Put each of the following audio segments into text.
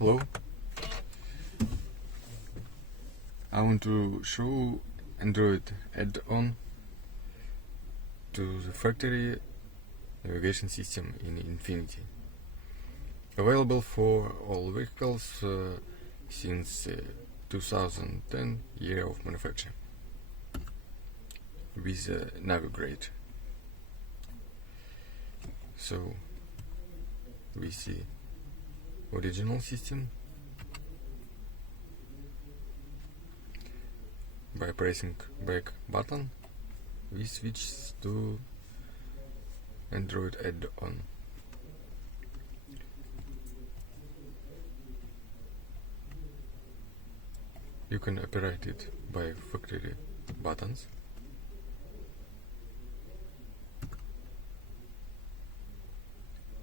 Hello, I want to show Android add-on to the factory navigation system in Infiniti. Available for all vehicles since 2010 year of manufacture with Navi grade. So we see original system. By pressing back button we switch to Android add-on. You can operate it by factory buttons.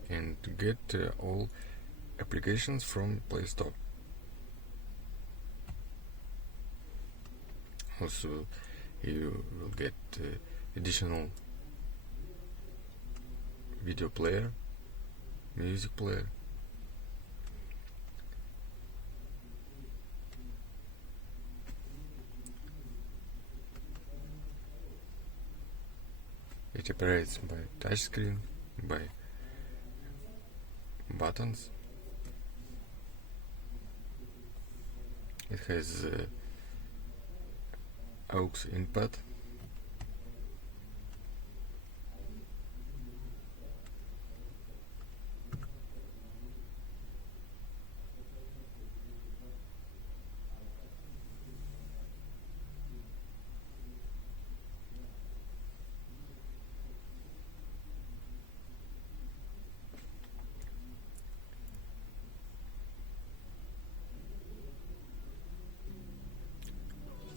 And get all applications from Play Store. Also, you will get additional video player, music player, it operates by touchscreen, by buttons. It has aux input.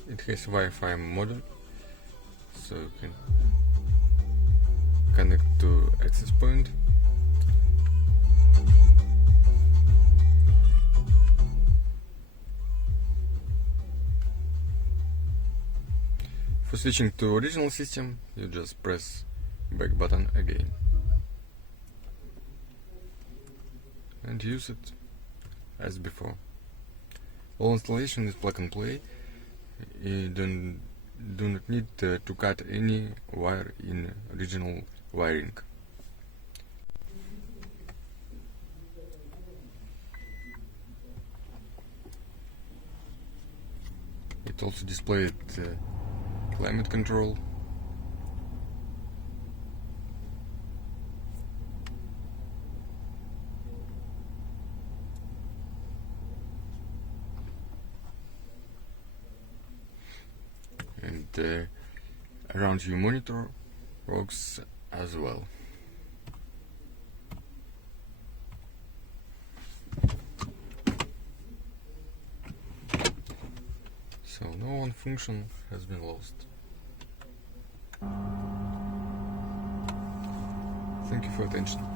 It has Wi-Fi modem, so you can connect to access point. For switching to original system, you just press back button again and use it as before. All installation is plug and play. You do not need to cut any wire in original wiring. It also displayed climate control. And around view monitor works as well. So no one function has been lost. Thank you for attention.